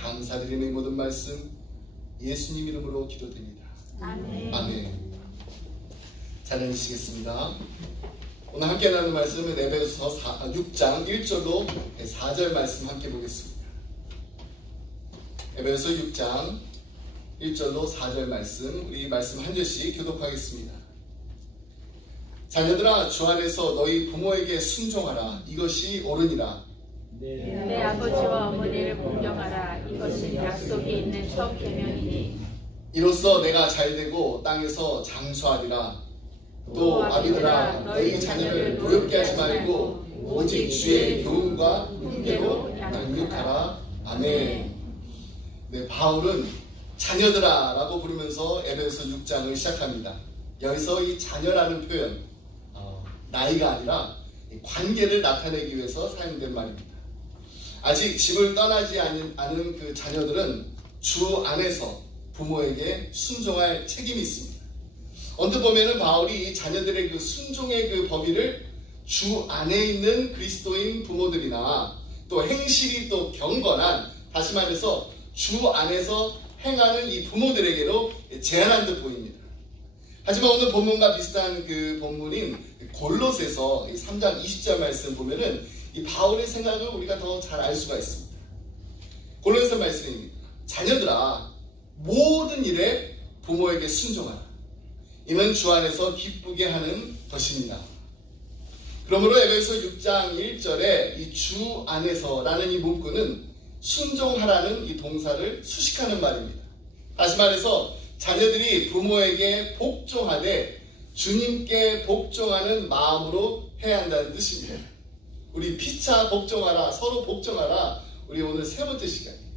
감사드리는 이 모든 말씀 예수님 이름으로 기도드립니다. 아멘. 아멘. 잘 앉으시겠습니다. 오늘 함께 나누는 말씀은 에베소서 6장 1절로 4절 말씀 함께 보겠습니다. 에베소서 6장 1절로 4절 말씀, 우리 말씀 한 절씩 교독하겠습니다. 자녀들아, 주 안에서 너희 부모에게 순종하라. 이것이 옳으니라. 내 아버지와 어머니를 공경하라. 이것은 약속이 있는 첫 계명이니 이로써 내가 잘되고 땅에서 장수하리라. 또 아비들아, 너희 자녀를 노엽게 하지 말고 오직 주의 교훈과 훈계로 양육하라. 아멘. 네, 바울은 자녀들아 라고 부르면서 에베소 6장을 시작합니다. 여기서 이 자녀라는 표현, 나이가 아니라 관계를 나타내기 위해서 사용된 말입니다. 아직 집을 떠나지 않은 그 자녀들은 주 안에서 부모에게 순종할 책임이 있습니다. 언뜻 보면은 바울이 이 자녀들의 그 순종의 그 범위를 주 안에 있는 그리스도인 부모들이나 또 행실이 또 경건한, 다시 말해서 주 안에서 행하는 이 부모들에게로 제한한 듯 보입니다. 하지만 오늘 본문과 비슷한 그 본문인 골로새서 3장 20절 말씀 보면은 이 바울의 생각을 우리가 더 잘 알 수가 있습니다. 골로새 말씀입니다. 자녀들아, 모든 일에 부모에게 순종하라. 이는 주 안에서 기쁘게 하는 것입니다. 그러므로 에베소 6장 1절에 이 주 안에서라는 이 문구는 순종하라는 이 동사를 수식하는 말입니다. 다시 말해서 자녀들이 부모에게 복종하되 주님께 복종하는 마음으로 해야 한다는 뜻입니다. 우리 피차 복종하라, 서로 복종하라, 우리 오늘 세 번째 시간입니다.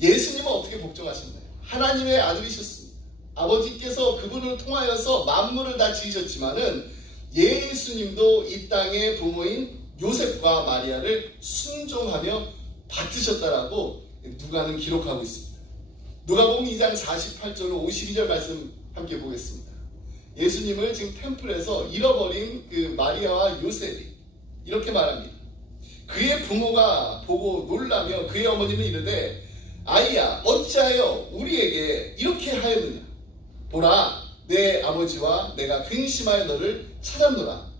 예수님은 어떻게 복종하셨나요? 하나님의 아들이셨습니다. 아버지께서 그분을 통하여서 만물을 다 지으셨지만은 예수님도 이 땅의 부모인 요셉과 마리아를 순종하며 받드셨다라고 누가는 기록하고 있습니다. 누가복음 2장 48절로 52절 말씀 함께 보겠습니다. 예수님을 지금 템플에서 잃어버린 그 마리아와 요셉이 이렇게 말합니다. 그의 부모가 보고 놀라며 그의 어머니는 이르되 아이야, 어찌하여 우리에게 이렇게 하였느냐? 보라, 내 아버지와 내가 근심하여 너를 찾았노라.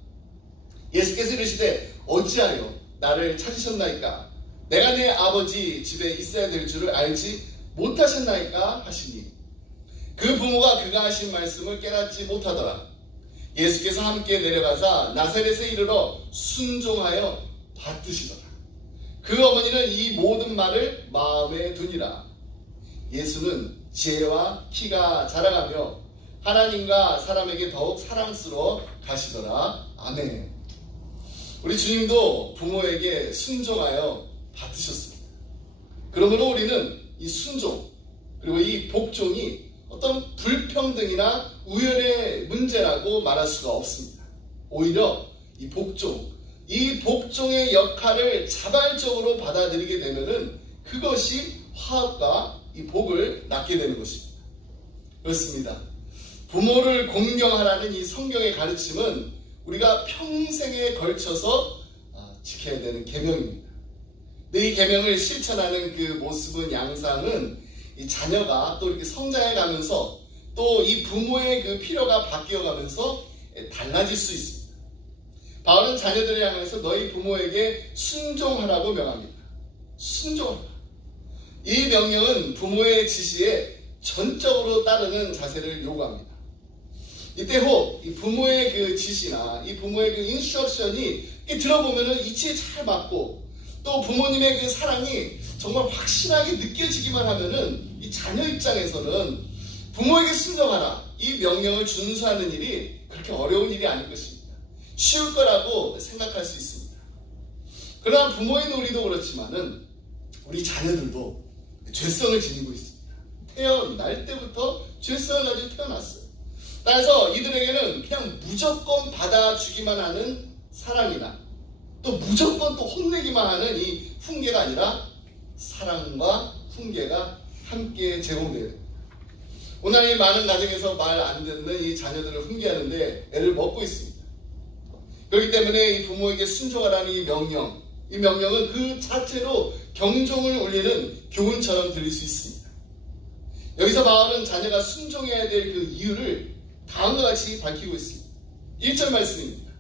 예수께서 이르시되 어찌하여 나를 찾으셨나이까? 내가 내 아버지 집에 있어야 될 줄을 알지 못하셨나이까? 하시니 그 부모가 그가 하신 말씀을 깨닫지 못하더라. 예수께서 함께 내려가사 나사렛에 이르러 순종하여 받드시더라. 그 어머니는 이 모든 말을 마음에 두니라. 예수는 지혜와 키가 자라가며 하나님과 사람에게 더욱 사랑스러워 가시더라. 아멘. 우리 주님도 부모에게 순종하여 받으셨습니다. 그러므로 우리는 이 순종 그리고 이 복종이 어떤 불평등이나 우열의 문제라고 말할 수가 없습니다. 오히려 이 복종의 역할을 자발적으로 받아들이게 되면은 그것이 화합과 이 복을 낳게 되는 것입니다. 그렇습니다. 부모를 공경하라는 이 성경의 가르침은 우리가 평생에 걸쳐서 지켜야 되는 계명입니다. 근데 이 계명을 실천하는 그 모습은, 양상은 이 자녀가 또 이렇게 성장해 가면서 또 이 부모의 그 필요가 바뀌어 가면서 달라질 수 있습니다. 바울은 자녀들을 향해서 너희 부모에게 순종하라고 명합니다. 순종하라. 이 명령은 부모의 지시에 전적으로 따르는 자세를 요구합니다. 이때 혹 이 부모의 그 지시나 이 부모의 그 인스트럭션이 들어보면은 이치에 잘 맞고 또 부모님의 그 사랑이 정말 확실하게 느껴지기만 하면은 이 자녀 입장에서는 부모에게 순종하라, 이 명령을 준수하는 일이 그렇게 어려운 일이 아닐 것입니다. 쉬울 거라고 생각할 수 있습니다. 그러나 부모인 우리도 그렇지만은 우리 자녀들도 죄성을 지니고 있습니다. 태어날 때부터 죄성을 가지고 태어났어요. 따라서 이들에게는 그냥 무조건 받아주기만 하는 사랑이나 또 무조건 또 혼내기만 하는 이 훈계가 아니라 사랑과 훈계가 함께 제공돼야 됩니다. 오늘 이 많은 가정에서 말 안 듣는 이 자녀들을 훈계하는데 애를 먹고 있습니다. 그렇기 때문에 이 부모에게 순종하라는 이 명령, 이 명령은 그 자체로 경종을 울리는 교훈처럼 들릴 수 있습니다. 여기서 바울은 자녀가 순종해야 될 그 이유를 다음과 같이 밝히고 있습니다. 1절 말씀입니다.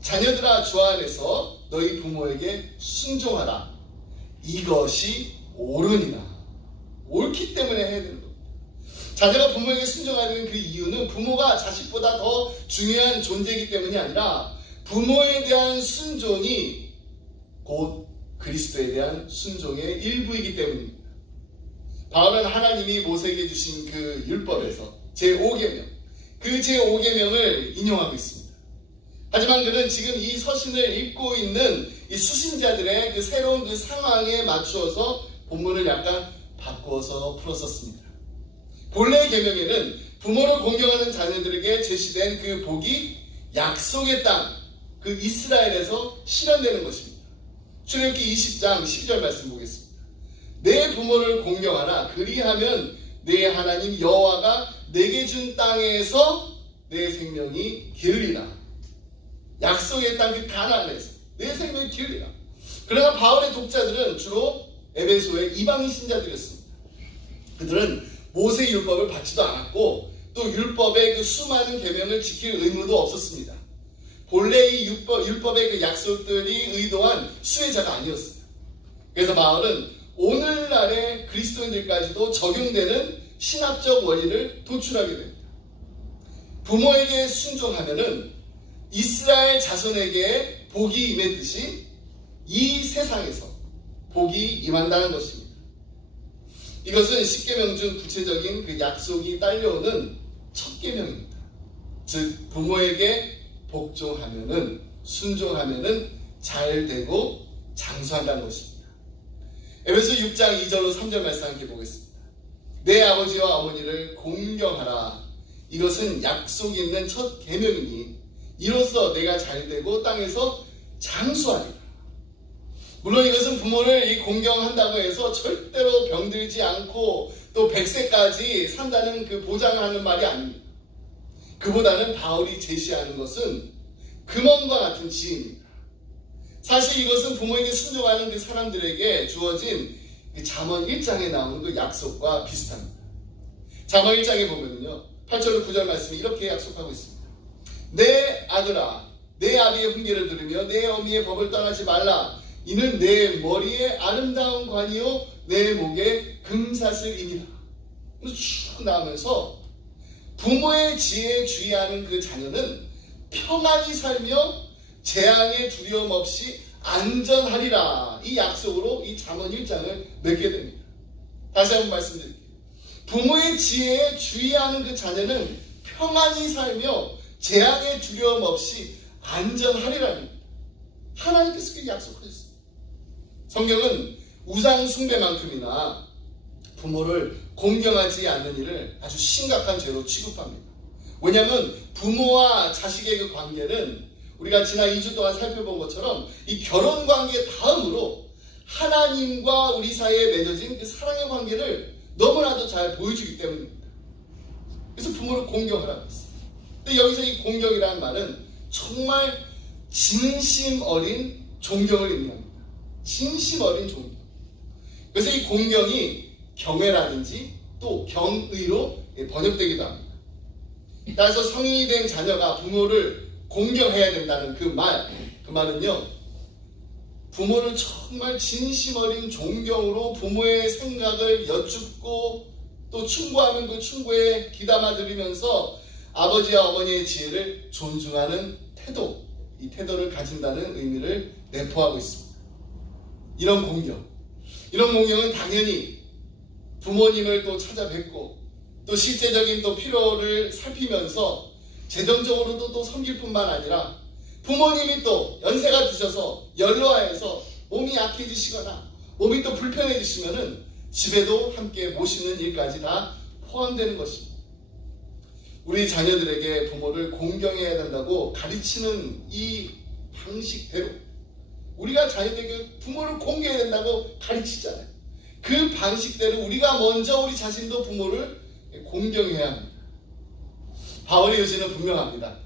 자녀들아 주 안에서 너희 부모에게 순종하라. 이것이 옳으니라. 옳기 때문에 해야 되는 겁니다. 자녀가 부모에게 순종하는 그 이유는 부모가 자식보다 더 중요한 존재이기 때문이 아니라 부모에 대한 순종이 곧 그리스도에 대한 순종의 일부이기 때문입니다. 바울은 하나님이 모세에게 주신 그 율법에서 제5계명, 그 제5계명을 인용하고 있습니다. 하지만 그는 지금 이 서신을 읽고 있는 이 수신자들의 그 새로운 그 상황에 맞추어서 본문을 약간 바꾸어서 풀었었습니다. 본래 계명에는 부모를 공경하는 자녀들에게 제시된 그 복이 약속의 땅, 그 이스라엘에서 실현되는 것입니다. 출애굽기 20장 12절 말씀 보겠습니다. 내 부모를 공경하라. 그리하면 내 하나님 여호와가 내게 준 땅에서 내 생명이 길리라. 약속의 땅 그 가나안에서 내 생명이 길리라. 그러나 바울의 독자들은 주로 에베소의 이방인 신자들이었습니다. 그들은 모세 율법을 받지도 않았고 또 율법의 그 수많은 계명을 지킬 의무도 없었습니다. 본래 이 율법의 그 약속들이 의도한 수혜자가 아니었습니다. 그래서 바울은 오늘날의 그리스도인들까지도 적용되는 신학적 원리를 도출하게 됩니다. 부모에게 순종하면은 이스라엘 자손에게 복이 임했듯이 이 세상에서 복이 임한다는 것입니다. 이것은 십계명 중 구체적인 그 약속이 딸려오는 첫 계명입니다. 즉 부모에게 복종하면은 순종하면은 잘 되고 장수한다는 것입니다. 에베소 6장 2절로 3절 말씀 함께 보겠습니다. 내 아버지와 어머니를 공경하라. 이것은 약속이 있는 첫 계명이니 이로써 내가 잘 되고 땅에서 장수하리라. 물론 이것은 부모를 이 공경한다고 해서 절대로 병들지 않고 또 100세까지 산다는 그 보장하는 말이 아닙니다. 그보다는 바울이 제시하는 것은 금원과 같은 지혜입니다. 사실 이것은 부모에게 순종하는 그 사람들에게 주어진 그 잠언 1장에 나오는 그 약속과 비슷합니다. 잠언 1장에 보면요 8절로 9절 말씀이 이렇게 약속하고 있습니다. 내 아들아 내 아비의 훈계를 들으며 내 어미의 법을 떠나지 말라. 이는 내 머리에 아름다운 관이요 내 목에 금사슬이니라. 쭉 나오면서 부모의 지혜에 주의하는 그 자녀는 평안히 살며 재앙의 두려움 없이 안전하리라. 이 약속으로 이 잠언 1장을 맺게 됩니다. 다시 한번 말씀드릴게요. 부모의 지혜에 주의하는 그 자녀는 평안히 살며 재앙의 두려움 없이 안전하리라는 하나님께서 그렇게 약속하셨습니다. 성경은 우상 숭배만큼이나 부모를 공경하지 않는 일을 아주 심각한 죄로 취급합니다. 왜냐하면 부모와 자식의 그 관계는 우리가 지난 2주 동안 살펴본 것처럼 이 결혼 관계 다음으로 하나님과 우리 사이에 맺어진 그 사랑의 관계를 너무나도 잘 보여주기 때문입니다. 그래서 부모를 공경하라고 했어요. 근데 여기서 이 공경이라는 말은 정말 진심 어린 존경을 의미합니다. 진심 어린 존경. 그래서 이 공경이 경애라든지 또 경의로 번역되기도 합니다. 따라서 성인이 된 자녀가 부모를 공경해야 된다는 그 말은요 부모를 정말 진심 어린 존경으로 부모의 생각을 여쭙고 또 충고하면 그 충고에 귀담아 들으면서 아버지와 어머니의 지혜를 존중하는 태도, 이 태도를 가진다는 의미를 내포하고 있습니다. 이런 공경은 당연히 부모님을 또 찾아뵙고 또 실제적인 또 필요를 살피면서 재정적으로도 또 섬길 뿐만 아니라 부모님이 또 연세가 드셔서 연로하여서 몸이 약해지시거나 몸이 또 불편해지시면은 집에도 함께 모시는 일까지 다 포함되는 것입니다. 우리 자녀들에게 부모를 공경해야 된다고 가르치는 이 방식대로 우리가 자녀들에게 부모를 공경해야 된다고 가르치잖아요. 그 방식대로 우리가 먼저 우리 자신도 부모를 공경해야 합니다. 바울의 의지는 분명합니다.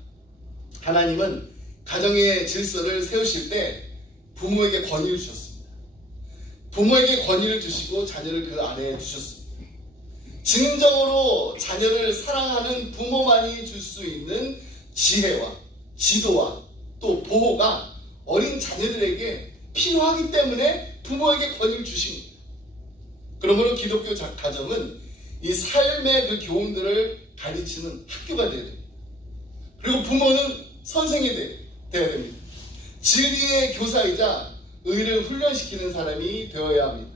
하나님은 가정의 질서를 세우실 때 부모에게 권위를 주셨습니다. 부모에게 권위를 주시고 자녀를 그 아래에 두셨습니다. 진정으로 자녀를 사랑하는 부모만이 줄 수 있는 지혜와 지도와 또 보호가 어린 자녀들에게 필요하기 때문에 부모에게 권위를 주신 겁니다. 그러므로 기독교 가정은 이 삶의 그 교훈들을 가르치는 학교가 되어야 됩니다. 그리고 부모는 선생이 되어야 됩니다. 진리의 교사이자 의를 훈련시키는 사람이 되어야 합니다.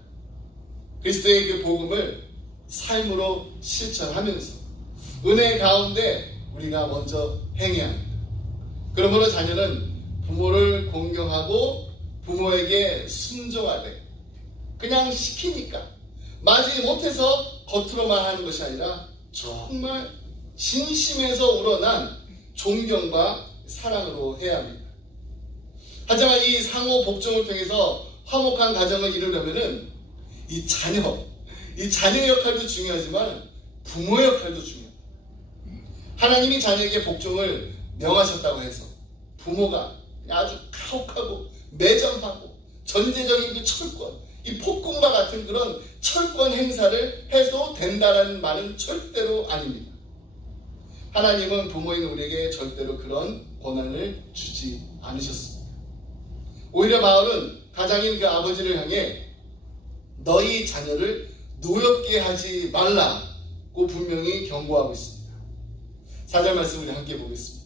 그리스도의 그 복음을 삶으로 실천하면서 은혜 가운데 우리가 먼저 행해야 합니다. 그러므로 자녀는 부모를 공경하고 부모에게 순종하되 그냥 시키니까 마지 못해서 겉으로만 하는 것이 아니라 정말 진심에서 우러난 존경과 사랑으로 해야 합니다. 하지만 이 상호 복종을 통해서 화목한 가정을 이루려면은 이 자녀 역할도 중요하지만 부모 역할도 중요합니다. 하나님이 자녀에게 복종을 명하셨다고 해서 부모가 아주 가혹하고 매정하고 전제적인 그 철권, 이 폭군과 같은 그런 철권 행사를 해도 된다는 말은 절대로 아닙니다. 하나님은 부모인 우리에게 절대로 그런 권한을 주지 않으셨습니다. 오히려 바울은 가장인 그 아버지를 향해 너희 자녀를 노엽게 하지 말라고 분명히 경고하고 있습니다. 4절 말씀 우리 함께 보겠습니다.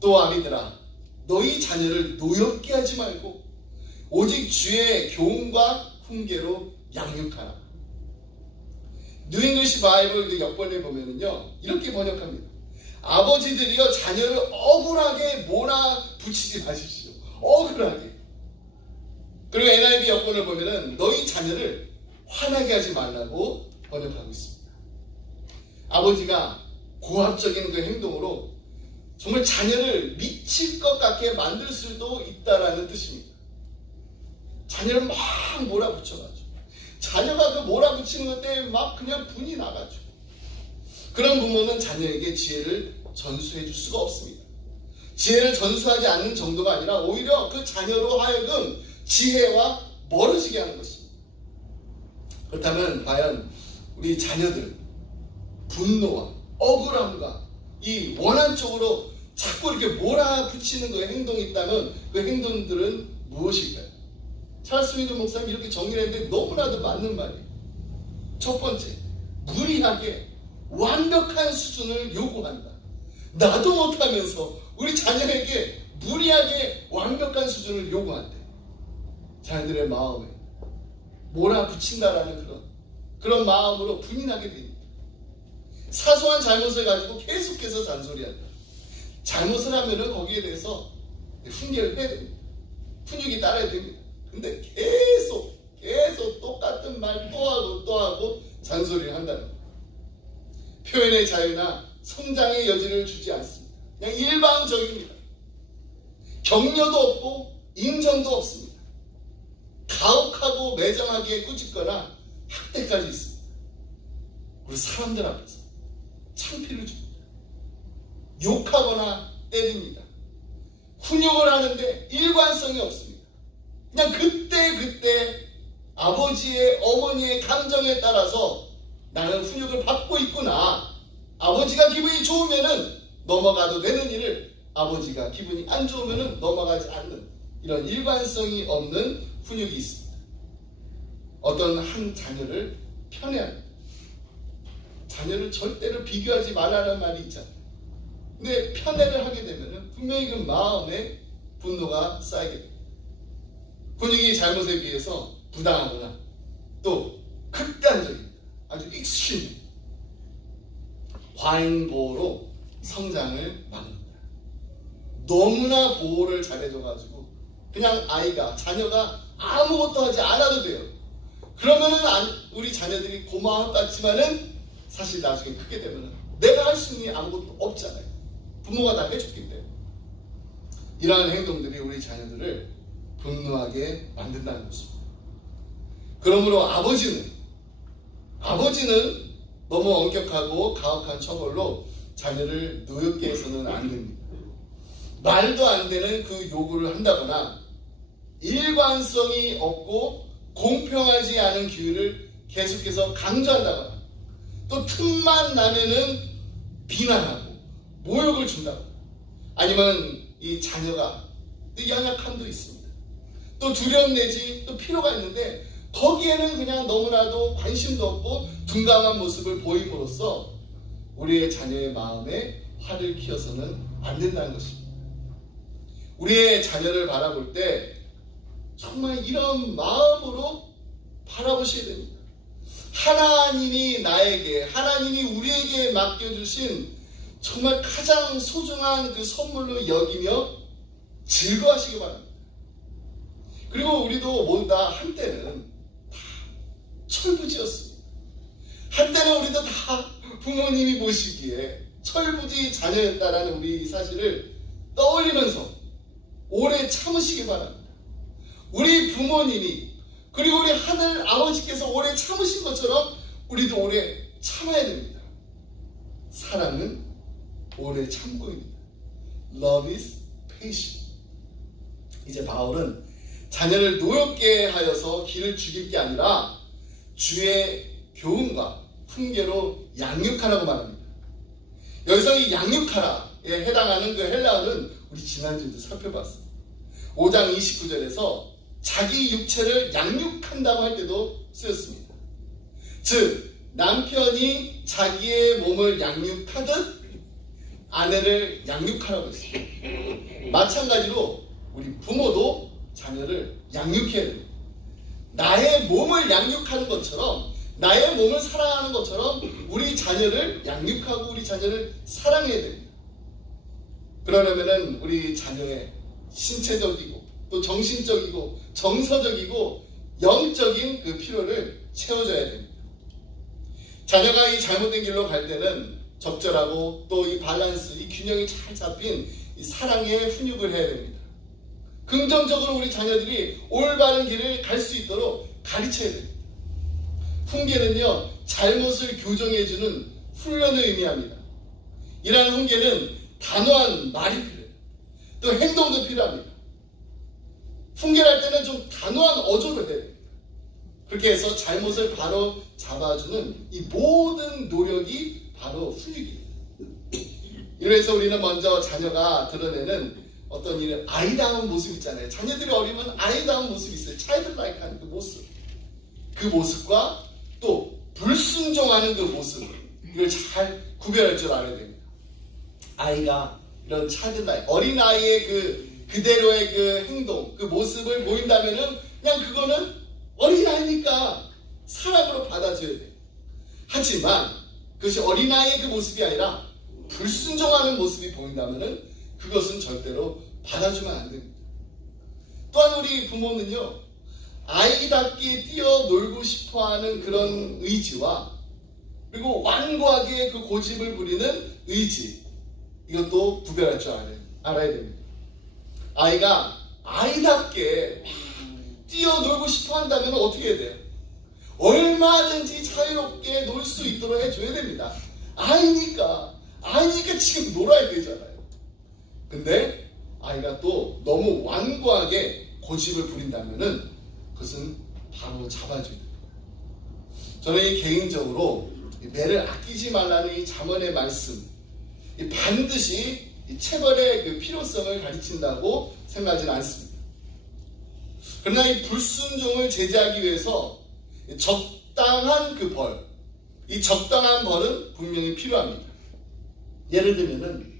또 아비들아 너희 자녀를 노엽게 하지 말고 오직 주의 교훈과 훈계로 양육하라. 뉴잉글리시 바이블 그 역번에 보면은요 이렇게 번역합니다. 아버지들이여 자녀를 억울하게 몰아붙이지 마십시오. 억울하게. 그리고 NIV 역번을 보면은 너희 자녀를 화나게 하지 말라고 번역하고 있습니다. 아버지가 고압적인 그 행동으로 정말 자녀를 미칠 것 같게 만들 수도 있다라는 뜻입니다. 자녀를 막 몰아붙여가지고 자녀가 그 몰아붙이는 것 때문에 막 그냥 분이 나가지고 그런 부모는 자녀에게 지혜를 전수해 줄 수가 없습니다. 지혜를 전수하지 않는 정도가 아니라 오히려 그 자녀로 하여금 지혜와 멀어지게 하는 것입니다. 그렇다면 과연 우리 자녀들 분노와 억울함과 이 원한 쪽으로 자꾸 이렇게 몰아붙이는 그 행동이 있다면 그 행동들은 무엇일까요? 찰스 윈드 목사님 이렇게 정리를 했는데 너무나도 맞는 말이에요. 첫 번째, 무리하게 완벽한 수준을 요구한다. 나도 못하면서 우리 자녀에게 무리하게 완벽한 수준을 요구한대. 자녀들의 마음에 몰아붙인다라는 그런 마음으로 분이 나게 됩니다. 사소한 잘못을 가지고 계속해서 잔소리한다. 잘못을 하면은 거기에 대해서 훈계를 해야 됩니다. 훈육이 따라야 됩니다. 근데 계속 똑같은 말 또 하고 잔소리를 한다는 거예요. 표현의 자유나 성장의 여지를 주지 않습니다. 그냥 일방적입니다. 격려도 없고 인정도 없습니다. 가혹하고 매정하게 꾸짖거나 학대까지 있습니다. 우리 사람들 앞에서 창피를 줍니다. 욕하거나 때립니다. 훈육을 하는데 일관성이 없습니다. 그냥 그때 아버지의 어머니의 감정에 따라서 나는 훈육을 받고 있구나. 아버지가 기분이 좋으면은 넘어가도 되는 일을 아버지가 기분이 안 좋으면은 넘어가지 않는 이런 일관성이 없는 훈육이 있습니다. 어떤 한 자녀를 편애합니다. 자녀를 절대로 비교하지 말라는 말이 있잖아요. 근데 편애를 하게 되면은 분명히 그 마음에 분노가 쌓이게 됩니다. 분위기 잘못에 비해서 부당하거나 또 극단적인 아주 익스트림 과잉보호로 성장을 막는다. 너무나 보호를 잘해줘가지고 그냥 자녀가 아무것도 하지 않아도 돼요. 그러면은 우리 자녀들이 고마울 것 같지만은 사실 나중에 크게 되면은 내가 할 수 있는 아무것도 없잖아요. 부모가 다 해줬기 때문에. 이러한 행동들이 우리 자녀들을 분노하게 만든다는 것입니다. 그러므로 아버지는 너무 엄격하고 가혹한 처벌로 자녀를 노엽게 해서는 안 됩니다. 말도 안 되는 그 요구를 한다거나 일관성이 없고 공평하지 않은 규율을 계속해서 강조한다거나 또 틈만 나면은 비난하고 모욕을 준다거나 아니면 이 자녀가 연약함도 있습니다. 또 두려움 내지 또 필요가 있는데 거기에는 그냥 너무나도 관심도 없고 둔감한 모습을 보임으로써 우리의 자녀의 마음에 화를 키워서는 안 된다는 것입니다. 우리의 자녀를 바라볼 때 정말 이런 마음으로 바라보셔야 됩니다. 하나님이 나에게, 하나님이 우리에게 맡겨주신 정말 가장 소중한 그 선물로 여기며 즐거워하시기 바랍니다. 그리고 우리도 모두 다 한때는 다 철부지였습니다. 한때는 우리도 다 부모님이 보시기에 철부지 자녀였다라는 우리 사실을 떠올리면서 오래 참으시기 바랍니다. 우리 부모님이 그리고 우리 하늘 아버지께서 오래 참으신 것처럼 우리도 오래 참아야 됩니다. 사랑은 오래 참고입니다. Love is patient. 이제 바울은 자녀를 노엽게 하여서 기를 죽일 게 아니라 주의 교훈과 훈계로 양육하라고 말합니다. 여기서 이 양육하라에 해당하는 그 헬라어는 우리 지난주에도 살펴봤습니다. 5장 29절에서 자기 육체를 양육한다고 할 때도 쓰였습니다. 즉 남편이 자기의 몸을 양육하듯 아내를 양육하라고 했습니다. 마찬가지로 우리 부모도 자녀를 양육해야 됩니다. 나의 몸을 양육하는 것처럼 나의 몸을 사랑하는 것처럼 우리 자녀를 양육하고 우리 자녀를 사랑해야 됩니다. 그러려면 우리 자녀의 신체적이고 또 정신적이고 정서적이고 영적인 그 필요를 채워줘야 됩니다. 자녀가 이 잘못된 길로 갈 때는 적절하고 또 이 밸런스, 이 균형이 잘 잡힌 이 사랑의 훈육을 해야 됩니다. 긍정적으로 우리 자녀들이 올바른 길을 갈 수 있도록 가르쳐야 됩니다. 훈계는요, 잘못을 교정해주는 훈련을 의미합니다. 이러한 훈계는 단호한 말이 필요해요. 또 행동도 필요합니다. 훈계를 할 때는 좀 단호한 어조를 해야 됩니다. 그렇게 해서 잘못을 바로 잡아주는 이 모든 노력이 바로 훈육이에요. 이래서 우리는 먼저 자녀가 드러내는 어떤 이런 아이다운 모습 있잖아요. 자녀들이 어리면 아이다운 모습이 있어요. 차일드라이크한 그 모습. 그 모습과 또 불순종하는 그 모습. 이걸 잘 구별할 줄 알아야 됩니다. 아이가 이런 차일드라이크, 어린아이의 그대로의 그 행동, 그 모습을 보인다면은 그냥 그거는 어린아이니까 사랑으로 받아줘야 돼요. 하지만 그것이 어린아이의 그 모습이 아니라 불순종하는 모습이 보인다면은 그것은 절대로 받아주면 안 됩니다. 또한 우리 부모는요, 아이답게 뛰어놀고 싶어하는 그런 의지와 그리고 완고하게 그 고집을 부리는 의지, 이것도 구별할 줄 알아야 됩니다. 아이가 아이답게 뛰어놀고 싶어 한다면 어떻게 해야 돼요? 얼마든지 자유롭게 놀 수 있도록 해줘야 됩니다. 아이니까 지금 놀아야 되잖아요. 근데 아이가 또 너무 완고하게 고집을 부린다면은 그것은 바로 잡아줘야 됩니다. 저는 이 개인적으로 매를 아끼지 말라는 이 잠언의 말씀, 반드시 이 체벌의 그 필요성을 가르친다고 생각하지는 않습니다. 그러나 이 불순종을 제재하기 위해서 적당한 그 벌, 이 적당한 벌은 분명히 필요합니다. 예를 들면은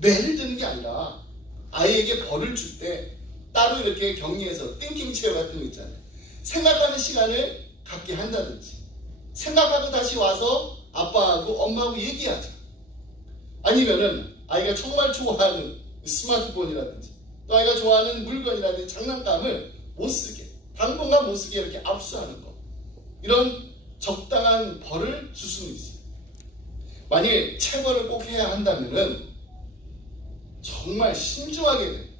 매를 드는 게 아니라 아이에게 벌을 줄 때 따로 이렇게 격리해서 띵킹 체어 같은 거 있잖아요. 생각하는 시간을 갖게 한다든지, 생각하고 다시 와서 아빠하고 엄마하고 얘기하자. 아니면은 아이가 정말 좋아하는 스마트폰이라든지 또 아이가 좋아하는 물건이라든지 장난감을 못 쓰게, 당분간 못 쓰게 이렇게 압수하는 거, 이런 적당한 벌을 줄 수는 있어요. 만일 체벌을 꼭 해야 한다면은 정말 신중하게 됩니다.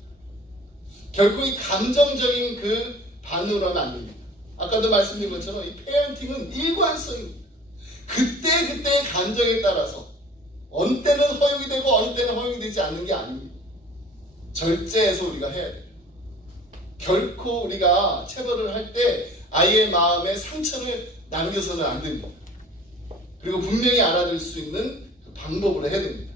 결국 이 감정적인 그 반응으로 하면 안 됩니다. 아까도 말씀드린 것처럼 이 페어런팅은 일관성입니다. 그때그때의 감정에 따라서 어느 때는 허용이 되고 어느 때는 허용이 되지 않는 게 아닙니다. 절제해서 우리가 해야 돼요. 결코 우리가 체벌을 할 때 아이의 마음에 상처를 남겨서는 안 됩니다. 그리고 분명히 알아들 수 있는 그 방법으로 해야 됩니다.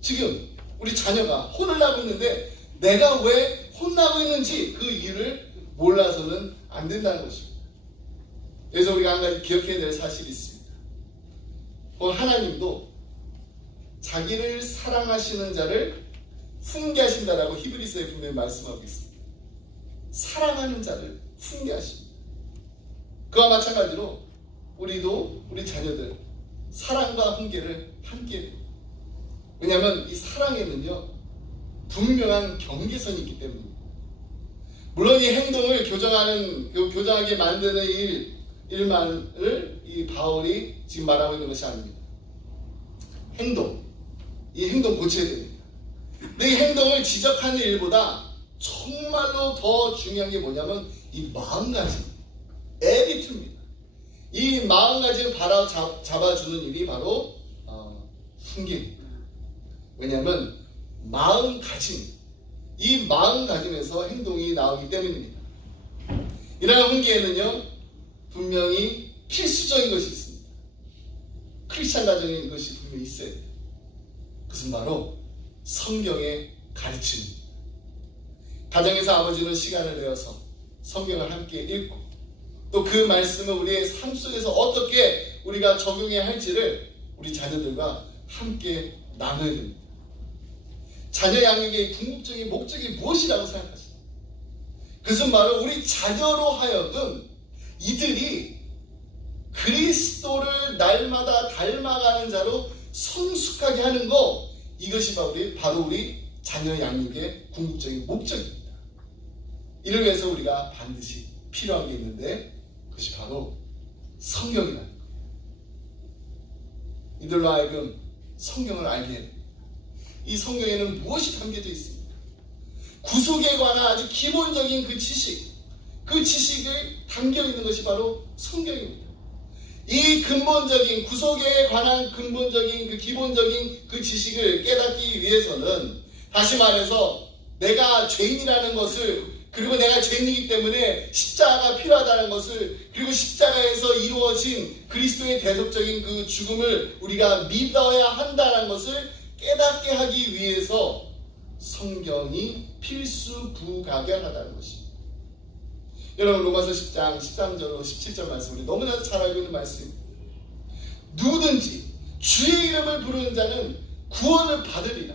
지금 우리 자녀가 혼을 나고 있는데 내가 왜 혼나고 있는지 그 이유를 몰라서는 안 된다는 것입니다. 그래서 우리가 한 가지 기억해야 될 사실이 있습니다. 하나님도 자기를 사랑하시는 자를 훈계하신다라고 히브리서에 분명히 말씀하고 있습니다. 사랑하는 자를 훈계하십니다. 그와 마찬가지로 우리도 우리 자녀들 사랑과 훈계를 함께 해요. 왜냐하면 이 사랑에는요 분명한 경계선이 있기 때문입니다. 물론 이 행동을 교정하게 만드는 일만을 이 바울이 지금 말하고 있는 것이 아닙니다. 이 행동 고쳐야 됩니다. 근데 이 행동을 지적하는 일보다 정말로 더 중요한 게 뭐냐면 이 마음가짐, 에비투입니다. 이 마음가짐을 바로 잡아주는 일이 바로 훈계입니다. 왜냐하면 이 마음가짐에서 행동이 나오기 때문입니다. 이러한 훈계에는요 분명히 필수적인 것이 있습니다. 크리스찬 가정에 이것이 분명히 있어야 돼요. 그것은 바로 성경의 가르침입니다. 가정에서 아버지는 시간을 내어서 성경을 함께 읽고 또 그 말씀을 우리의 삶 속에서 어떻게 우리가 적용해야 할지를 우리 자녀들과 함께 나눠야 됩니다. 자녀 양육의 궁극적인 목적이 무엇이라고 생각하십니까? 그것은 바로 우리 자녀로 하여금 이들이 그리스도를 날마다 닮아가는 자로 성숙하게 하는 것, 이것이 바로 우리 자녀 양육의 궁극적인 목적입니다. 이를 위해서 우리가 반드시 필요한 게 있는데 그것이 바로 성경이라는 것. 이들로 하여금 성경을 알게 해야 됩니다. 이 성경에는 무엇이 담겨져 있습니까? 구속에 관한 아주 기본적인 그 지식을 담겨 있는 것이 바로 성경입니다. 이 근본적인 구속에 관한 근본적인 그 기본적인 그 지식을 깨닫기 위해서는 다시 말해서 내가 죄인이라는 것을, 그리고 내가 죄인이기 때문에 십자가가 필요하다는 것을, 그리고 십자가에서 이루어진 그리스도의 대속적인 그 죽음을 우리가 믿어야 한다는 것을 깨닫게 하기 위해서 성경이 필수 부가결하다는 것입니다. 여러분 로마서 10장 13절로 17절 말씀 우리 너무나도 잘 알고 있는 말씀입니다. 누구든지 주의 이름을 부르는 자는 구원을 받으리라.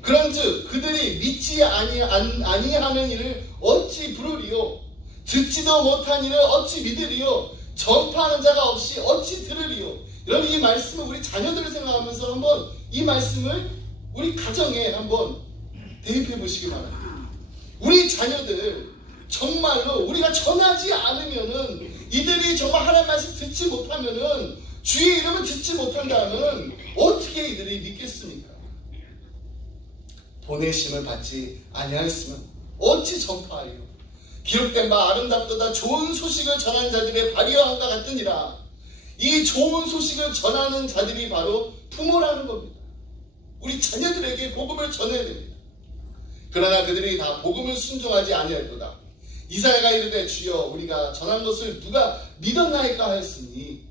그런즉 그들이 믿지 아니하는 이를 어찌 부르리요? 듣지도 못한 이를 어찌 믿으리요? 전파하는 자가 없이 어찌 들으리요? 여러분 이 말씀을 우리 자녀들을 생각하면서 한번 이 말씀을 우리 가정에 한번 대입해 보시기 바랍니다. 우리 자녀들 정말로 우리가 전하지 않으면은, 이들이 정말 하나님 말씀 듣지 못하면은, 주의 이름을 듣지 못한다면 어떻게 이들이 믿겠습니까? 보내심을 받지 아니하였으면 어찌 전파하리요? 기록된 바 아름답도다 좋은 소식을 전하는 자들의 발이여함과 같으니라. 이 좋은 소식을 전하는 자들이 바로 부모라는 겁니다. 우리 자녀들에게 복음을 전해야 됩니다. 그러나 그들이 다 복음을 순종하지 아니하였도다. 이사야가 이르되 주여 우리가 전한 것을 누가 믿었나이까 하였으니,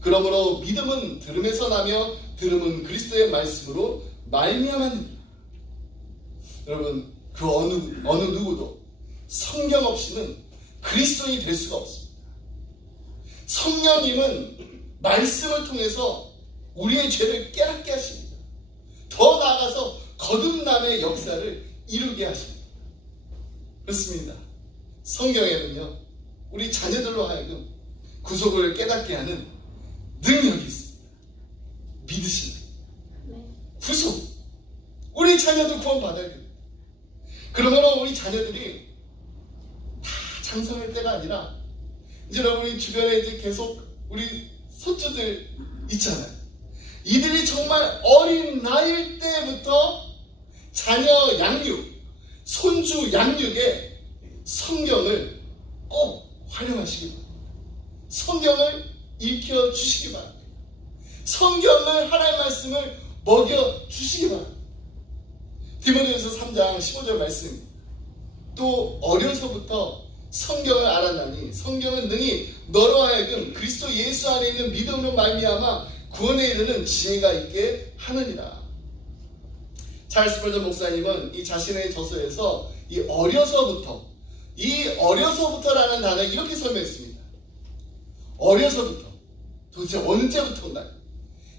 그러므로 믿음은 들음에서 나며 들음은 그리스도의 말씀으로 말미암았느니라. 여러분 그 어느 누구도 성경 없이는 그리스도인이 될 수가 없습니다. 성령님은 말씀을 통해서 우리의 죄를 깨닫게 하십니다. 더 나아가서 거듭남의 역사를 이루게 하십니다. 그렇습니다. 성경에는요 우리 자녀들로 하여금 구속을 깨닫게 하는 능력이 있습니다. 믿으시는 구속, 우리 자녀들 구원받아야 됩니다. 그러므로 우리 자녀들이 다 장성할 때가 아니라, 이제 여러분 주변에 이제 계속 우리 손주들 있잖아요. 이들이 정말 어린 나이일 때부터 자녀 양육, 손주 양육에 성경을 꼭 활용하시기 바랍니다. 성경을 읽혀주시기 바랍니다. 성경을, 하나님의 말씀을 먹여주시기 바랍니다. 디모데후서 3장 15절 말씀, 또 어려서부터 성경을 알아나니 성경은 능히 너로 하여금 그리스도 예수 안에 있는 믿음으로 말미암아 구원에 이르는 지혜가 있게 하느니라. 찰스 스펄전 목사님은 이 자신의 저서에서 이 어려서부터라는 단어를 이렇게 설명했습니다. 어려서부터. 도대체 언제부터인가요?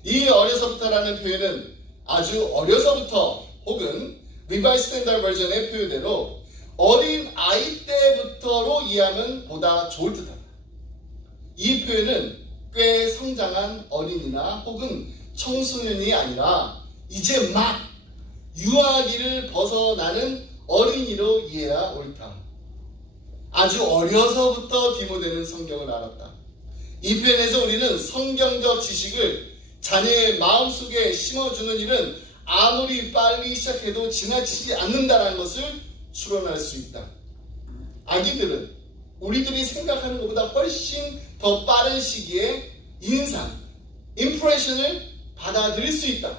이 어려서부터라는 표현은 아주 어려서부터 혹은 리바이스 스탠다드 버전의 표현대로 어린 아이 때부터로 이해하면 보다 좋을 듯하다. 이 표현은 꽤 성장한 어린이나 혹은 청소년이 아니라 이제 막 유아기를 벗어나는 어린이로 이해해야 옳다. 아주 어려서부터 디모데는 성경을 알았다. 이 표현에서 우리는 성경적 지식을 자녀의 마음속에 심어주는 일은 아무리 빨리 시작해도 지나치지 않는다는 것을 추론할 수 있다. 아기들은 우리들이 생각하는 것보다 훨씬 더 빠른 시기에 임프레션을 받아들일 수 있다.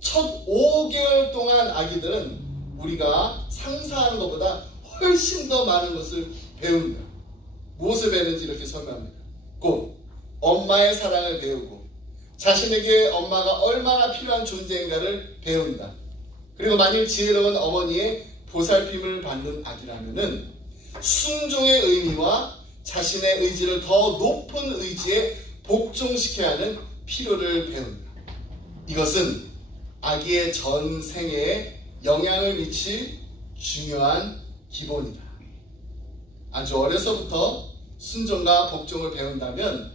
첫 5개월 동안 아기들은 우리가 상상하는 것보다 훨씬 더 많은 것을 배운다. 무엇을 배우는지 이렇게 설명합니다. 곧 엄마의 사랑을 배우고 자신에게 엄마가 얼마나 필요한 존재인가를 배운다. 그리고 만일 지혜로운 어머니의 보살핌을 받는 아기라면은 순종의 의미와 자신의 의지를 더 높은 의지에 복종시켜야 하는 필요를 배운다. 이것은 아기의 전생에 영향을 미칠 중요한 기본이다. 아주 어려서부터 순종과 복종을 배운다면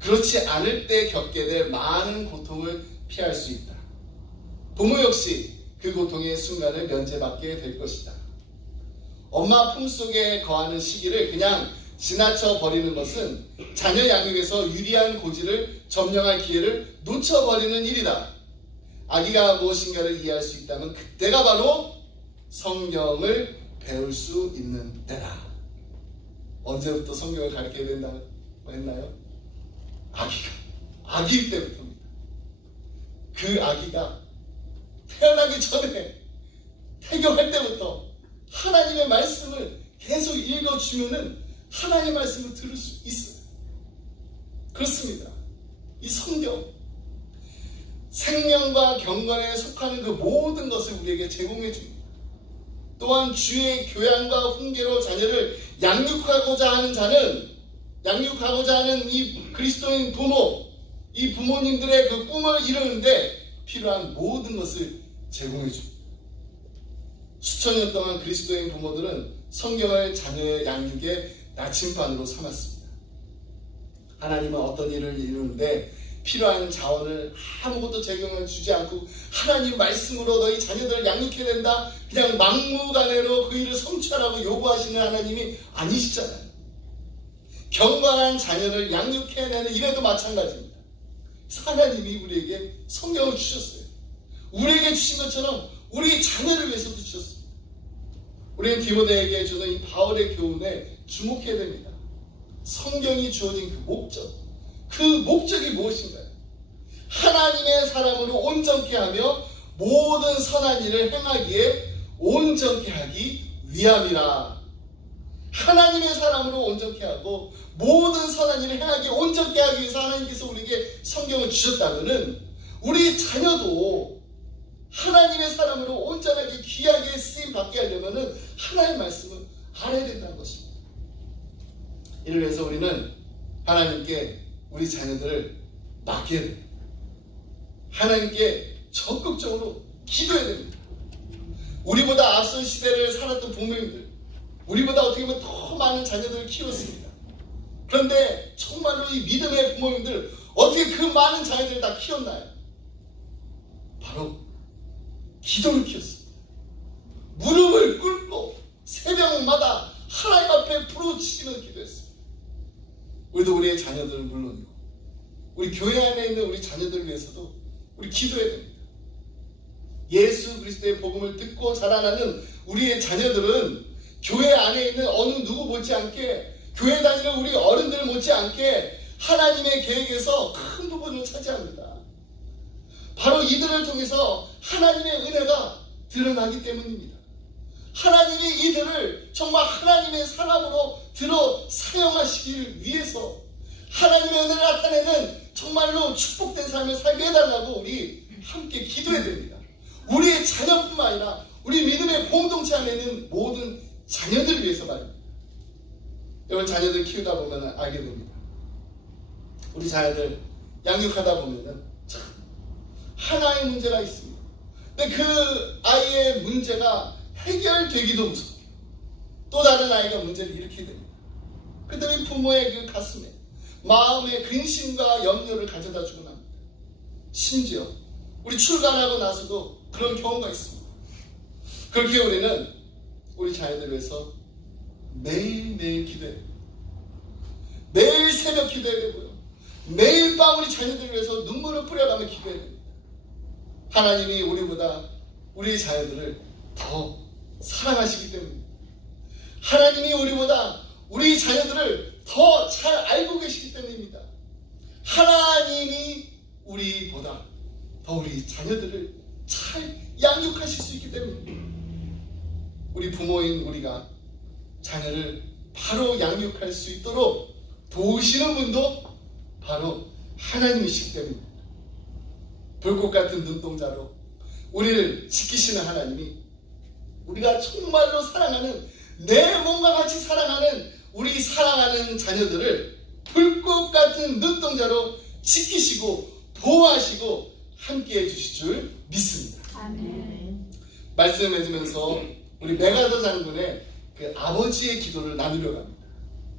그렇지 않을 때 겪게 될 많은 고통을 피할 수 있다. 부모 역시 그 고통의 순간을 면제받게 될 것이다. 엄마 품속에 거하는 시기를 그냥 지나쳐 버리는 것은 자녀 양육에서 유리한 고지를 점령할 기회를 놓쳐버리는 일이다. 아기가 무엇인가를 이해할 수 있다면 그때가 바로 성경을 배울 수 있는 때다. 언제부터 성경을 가르쳐야 된다고 했나요? 아기일 때부터입니다. 그 아기가 태어나기 전에 태교할 때부터 하나님의 말씀을 계속 읽어주면은 하나님의 말씀을 들을 수 있어요. 그렇습니다. 이 성경 생명과 경건에 속하는 그 모든 것을 우리에게 제공해 줍니다. 또한 주의 교양과 훈계로 자녀를 양육하고자 하는 이 그리스도인 부모, 이 부모님들의 그 꿈을 이루는데 필요한 모든 것을 제공해 줍니다. 수천 년 동안 그리스도인 부모들은 성경을 자녀의 양육의 나침반으로 삼았습니다. 하나님은 어떤 일을 이루는데 필요한 자원을 아무것도 제공을 주지 않고 하나님 말씀으로 너희 자녀들을 양육해야 된다. 그냥 막무가내로 그 일을 성취하라고 요구하시는 하나님이 아니시잖아요. 경건한 자녀를 양육해내는 일에도 마찬가지입니다. 하나님이 우리에게 성경을 주셨어요. 우리에게 주신 것처럼 우리 자녀를 위해서도 주셨습니다. 우리는 디모데에게 주는 이 바울의 교훈에 주목해야 됩니다. 성경이 주어진 그 목적이 무엇인가요? 하나님의 사람으로 온전케 하며 모든 선한 일을 행하기에 온전케 하기 위함이라. 하나님의 사람으로 온전케 하고 모든 선한 일을 행하기에 온전케 하기 위해서 하나님께서 우리에게 성경을 주셨다면은 우리 자녀도 하나님의 사람으로 온전하게 귀하게 쓰임 받게 하려면은 하나님의 말씀을 알아야 된다는 것입니다. 이를 위해서 우리는 하나님께 우리 자녀들을 맡겨야 됩니다. 하나님께 적극적으로 기도해야 됩니다. 우리보다 앞선 시대를 살았던 부모님들, 우리보다 어떻게 보면 더 많은 자녀들을 키웠습니다. 그런데 정말로 이 믿음의 부모님들 어떻게 그 많은 자녀들을 다 키웠나요? 바로 기도를 키웠습니다. 무릎을 꿇고 새벽마다 하나님 앞에 부르짖으며 기도했습니다. 우리도 우리의 자녀들은 물론이고 우리 교회 안에 있는 우리 자녀들을 위해서도 우리 기도해야 됩니다. 예수 그리스도의 복음을 듣고 자라나는 우리의 자녀들은 교회 안에 있는 어느 누구 못지않게 교회 다니는 우리 어른들 못지않게 하나님의 계획에서 큰 부분을 차지합니다. 바로 이들을 통해서 하나님의 은혜가 드러나기 때문입니다. 하나님이 이들을 정말 하나님의 사람으로 들어 사용하시기를 위해서 하나님의 은혜를 나타내는 정말로 축복된 삶을 살게 해달라고 우리 함께 기도해야 됩니다. 우리의 자녀뿐만 아니라 우리 믿음의 공동체 안에 있는 모든 자녀들을 위해서 말입니다. 여러분, 자녀들 키우다 보면 알게 됩니다. 우리 자녀들 양육하다 보면 참 하나의 문제가 있습니다. 근데 그 아이의 문제가 해결되기도 무섭게 또 다른 아이가 문제를 일으키게 됩니다. 그때 부모의 그 가슴에 마음의 근심과 염려를 가져다 주고 납니다. 심지어 우리 출간하고 나서도 그런 경우가 있습니다. 그렇게 우리는 우리 자녀들을 위해서 매일매일 기도해야 됩니다. 매일 새벽 기도해야 되고요. 매일 밤 우리 자녀들을 위해서 눈물을 뿌려가며 기도해야 됩니다. 하나님이 우리보다 우리 자녀들을 더 사랑하시기 때문입니다. 하나님이 우리보다 우리 자녀들을 더 잘 알고 계시기 때문입니다. 하나님이 우리보다 더 우리 자녀들을 잘 양육하실 수 있기 때문입니다. 우리 부모인 우리가 자녀를 바로 양육할 수 있도록 도우시는 분도 바로 하나님이시기 때문입니다. 불꽃 같은 눈동자로 우리를 지키시는 하나님이 우리가 정말로 사랑하는 내 몸과 같이 사랑하는 우리 사랑하는 자녀들을 불꽃 같은 눈동자로 지키시고 보호하시고 함께해 주실 줄 믿습니다. 아멘. 말씀해주면서 우리 메가더 장군의 그 아버지의 기도를 나누려고 합니다.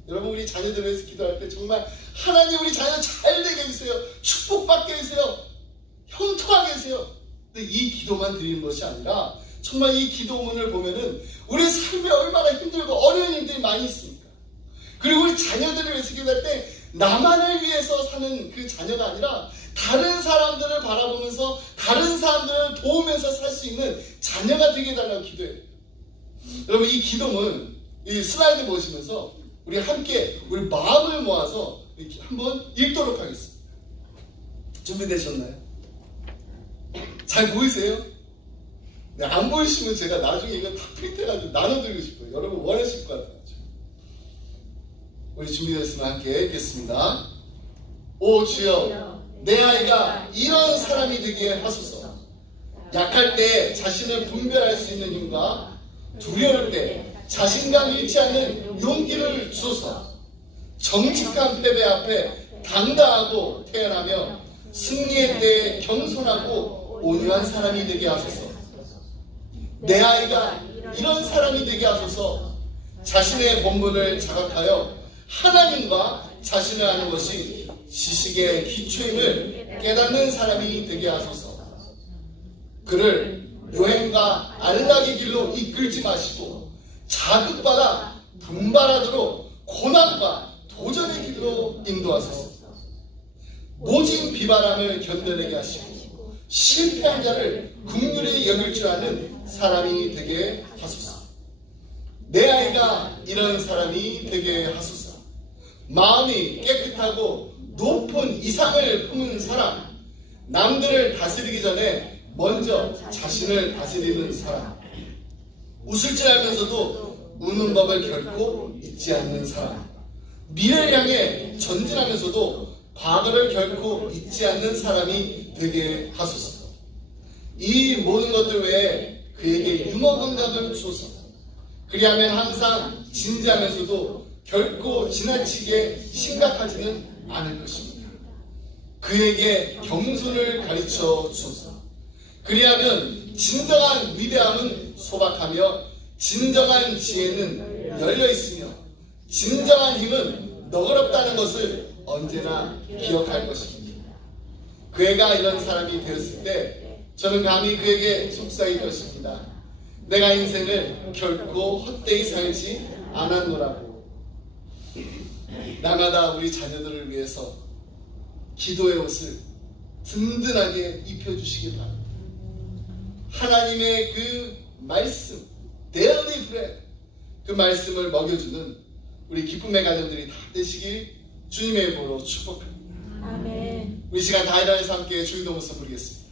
여러분, 우리 자녀들을 위해서 기도할 때 정말 하나님 우리 자녀 잘 되게 해주세요. 축복받게 해주세요. 형통하게 해주세요. 근데 이 기도만 드리는 것이 아니라 정말 이 기도문을 보면은 우리 삶에 얼마나 힘들고 어려운 일들이 많이 있습니까? 그리고 우리 자녀들을 위해서 기도할 때 나만을 위해서 사는 그 자녀가 아니라 다른 사람들을 바라보면서 다른 사람들을 도우면서 살 수 있는 자녀가 되게 해달라고 기도해요. 여러분, 이 기도문 이 슬라이드 보시면서 우리 함께 우리 마음을 모아서 이렇게 한번 읽도록 하겠습니다. 준비되셨나요? 잘 보이세요? 네, 안 보이시면 제가 나중에 이거 다 프린트해가지고 나눠드리고 싶어요. 여러분 원하실 것 같아요. 우리 준비되었으면 함께 읽겠습니다. 오 주여, 내 아이가 이런 사람이 되게 하소서. 약할 때 자신을 분별할 수 있는 힘과 두려울 때 자신감 잃지 않는 용기를 주소서. 정직한 패배 앞에 당당하고 태어나며 승리의 때에 겸손하고 온유한 사람이 되게 하소서. 내 아이가 이런 사람이 되게 하소서. 자신의 본분을 자각하여 하나님과 자신을 아는 것이 지식의 기초임을 깨닫는 사람이 되게 하소서. 그를 요행과 안락의 길로 이끌지 마시고 자극받아 분발하도록 고난과 도전의 길로 인도하소서. 모진 비바람을 견뎌내게 하시고 실패한 자를 긍휼히 여길 줄 아는 사람이 되게 하소서. 내 아이가 이런 사람이 되게 하소서. 마음이 깨끗하고 높은 이상을 품은 사람, 남들을 다스리기 전에 먼저 자신을 다스리는 사람, 웃을 줄 알면서도 우는 법을 결코 잊지 않는 사람, 미래를 향해 전진하면서도 과거를 결코 잊지 않는 사람이 되게 하소서. 이 모든 것들 외에 그에게 유머 감각을 주소서. 그리하면 항상 진지하면서도 결코 지나치게 심각하지는 않을 것입니다. 그에게 겸손을 가르쳐 주소서. 그리하면 진정한 위대함은 소박하며 진정한 지혜는 열려 있으며 진정한 힘은 너그럽다는 것을 언제나 기억할 것입니다. 그 애가 이런 사람이 되었을 때 저는 감히 그에게 속삭일 것입니다. 내가 인생을 결코 헛되이 살지 않았노라고. 날마다 우리 자녀들을 위해서 기도의 옷을 든든하게 입혀주시기 바랍니다. 하나님의 그 말씀, daily bread, 그 말씀을 먹여주는 우리 기쁨의 가정들이 다 되시길 주님의 이름으로 축복합니다. 아멘. 우리 시간 다 일어나서 함께 주기도 모습 부르겠습니다.